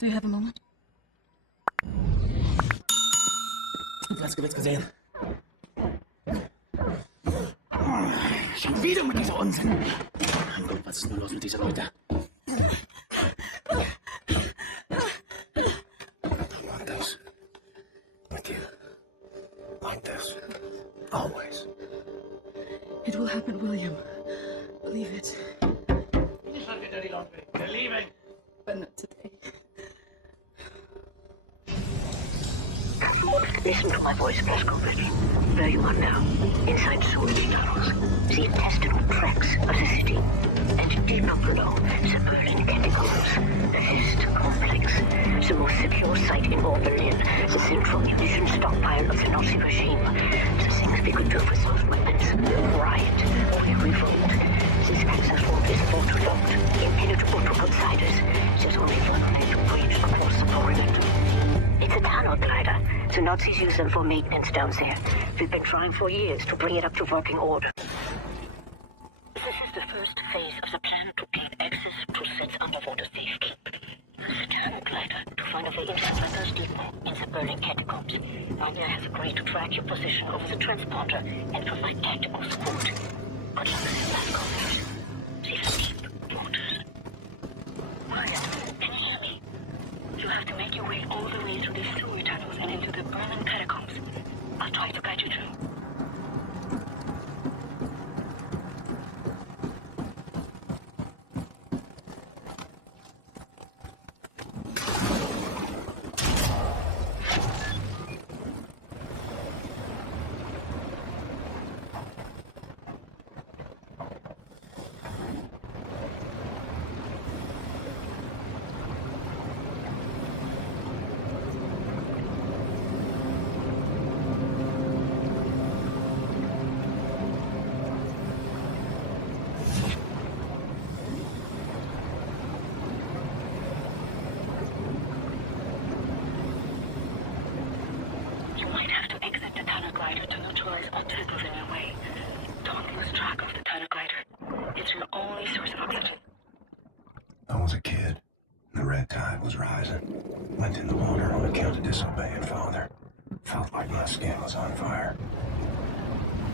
Do you have a moment? Platzgewitz gesehen. Schon wieder mit dieser Unsinn. Mein Gott, was ist nur los mit diesen Leuten? Like this. With you. Like this. Always. It will happen, William. Believe it. They're leaving. But not today. Listen to my voice, Fergus. There you are now, inside sewage tunnels, the intestinal tracts of the city, and deep below, submerged catacombs, the Hest complex, the most secure site in all Berlin, the central munition stockpile of the Nazi regime, the things we could do with those weapons, riot, or revolt. This access road is fortified, impenetrable to outsiders. There's only one way to breach across the perimeter. It's a tunnel glider. The Nazis use them for maintenance down there. We've been trying for years to bring it up to working order. This is the first phase of the plan to gain access to Set's underwater safekeep. The tunnel glider to find a way into the Fergus depot in the Berlin catacombs. Now there has agreed to track your position over the transporter and provide tactical support. Good luck, Fergus. These are deep waters. William, can you hear me? You have to make your way all the way through these sewer tunnels and into the Berlin catacombs. I'll try to guide you through. I was a kid. The red tide was rising. Went in the water on account of disobeying Father. Felt like my skin was on fire.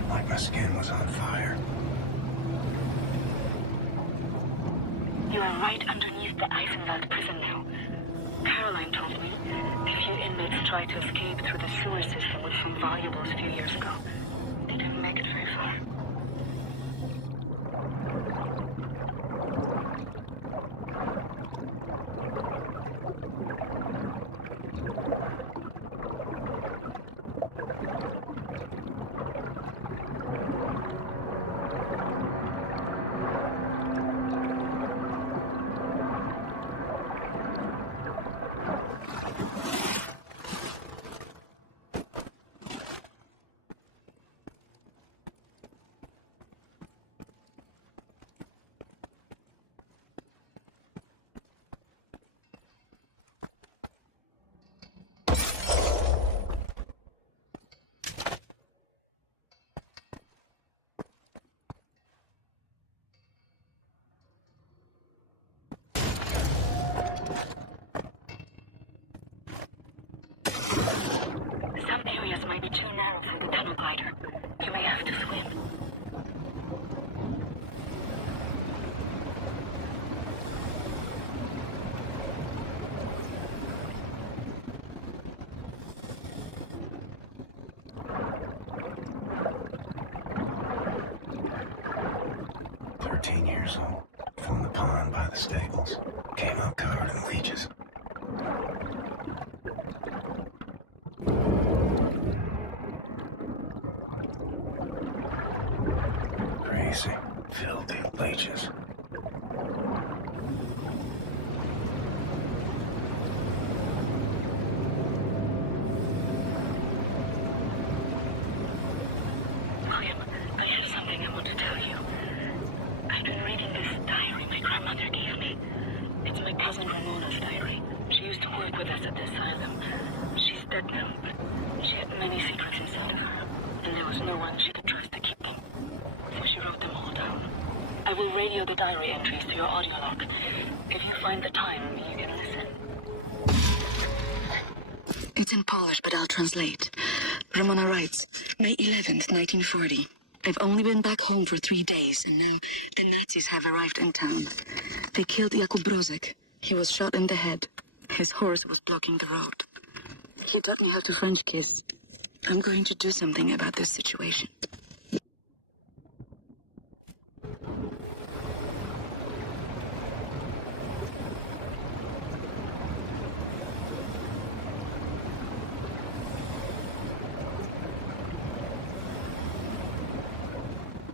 Like my skin was on fire. You are right underneath the Eisenwald prison now. Caroline told me a few inmates tried to escape through the sewer system with some valuables a few years ago. They didn't make it very far. Some areas might be too narrow for the tunnel glider. You may have to swim. Years old, from the pond by the stables. Came out covered in leeches. Crazy, filthy leeches. William, I have something I want to tell you. I've been reading this diary my grandmother gave me. It's my cousin Ramona's diary. She used to work with us at the asylum. She's dead now, but she had many secrets inside of her, and there was no one she could trust to keep them. So she wrote them all down. I will radio the diary entries to your audio log. If you find the time, you can listen. English, but I'll translate. Ramona writes, May 11th, 1940. I've only been back home for 3 days, and now the Nazis have arrived in town. They killed Jakub Brozek. He was shot in the head. His horse was blocking the road. He taught me how to French kiss. I'm going to do something about this situation.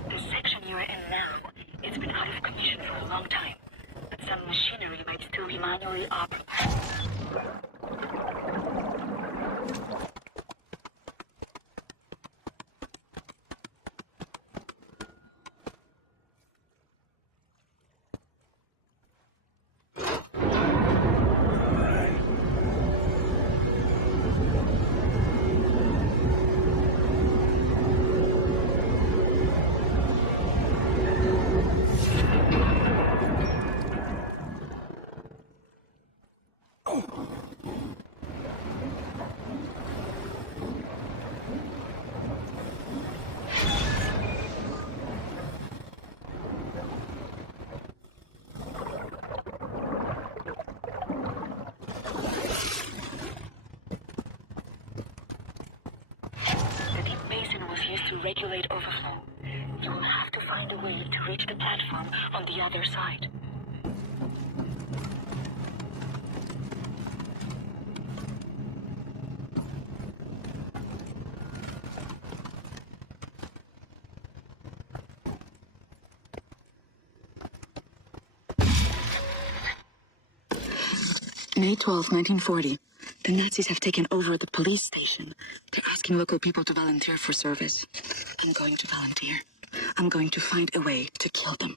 The section you are in now, it's been out of commission for a long time, but some machinery might still be manually operated. To regulate overflow. You will have to find a way to reach the platform on the other side. May 12th, 1940. The Nazis have taken over the police station. They're asking local people to volunteer for service. I'm going to volunteer. I'm going to find a way to kill them.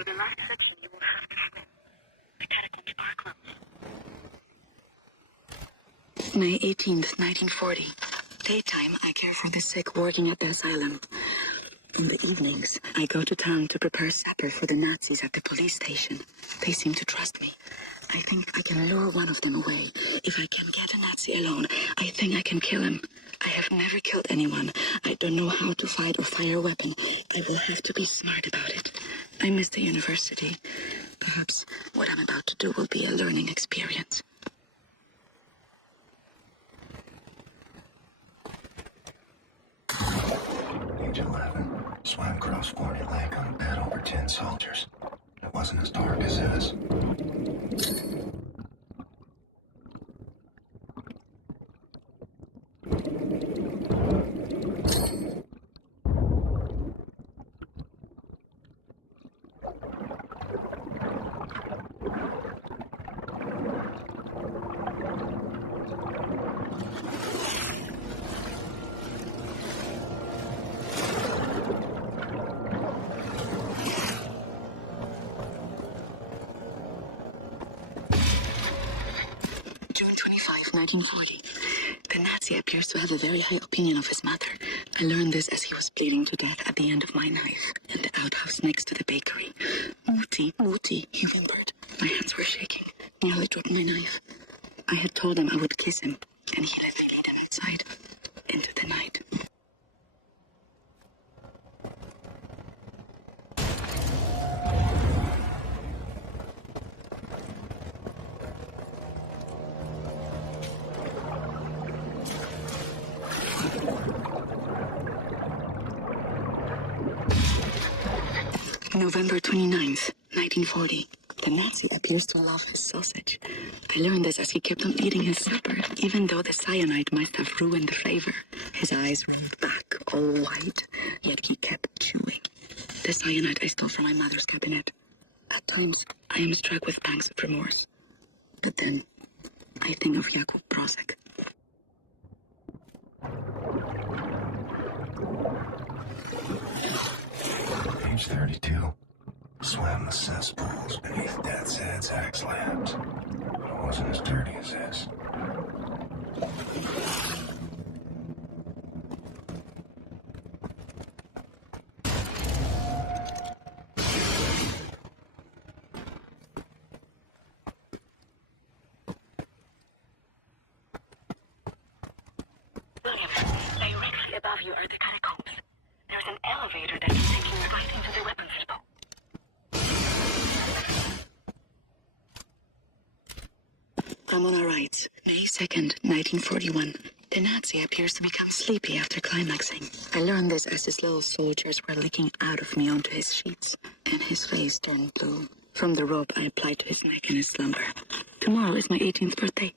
After the last section, you will have to swim. The Catacombs are closed. May 18th, 1940. Daytime, I care for the sick working at the asylum. In the evenings, I go to town to prepare supper for the Nazis at the police station. They seem to trust me. I think I can lure one of them away. If I can get a Nazi alone, I think I can kill him. I have never killed anyone. I don't know how to fight or fire a weapon. I will have to be smart about it. I miss the university. Perhaps what I'm about to do will be a learning experience. Age 11. Swam across 40 Lake on a bed over 10 soldiers. It wasn't as dark as this. June 25, 1940. The Nazi appears to have a very high opinion of his mother. I learned this as he was bleeding to death at the end of my knife in the outhouse next to the bakery. Mutti, Mutti, he whimpered. My hands were shaking. Nearly dropped my knife. I had told him I would kiss him, and he let me lead him outside into the night. November 29th, 1940. The Nazi appears to love his sausage. I learned this as he kept on eating his supper, even though the cyanide must have ruined the flavor. His eyes rolled back, all white, yet he kept chewing. The cyanide I stole from my mother's cabinet. At times, I am struck with pangs of remorse. But then, I think of Jakub Brozek. Age 32. Swam the cesspools beneath Death's Head's axe labs. It wasn't as dirty as this. William, directly above you are the catacombs. There's an elevator that can take you right into the weapons depot. Ramona writes, May 2nd, 1941. The Nazi appears to become sleepy after climaxing. I learned this as his little soldiers were leaking out of me onto his sheets, and his face turned blue. From the rope I applied to his neck in his slumber. Tomorrow is my 18th birthday.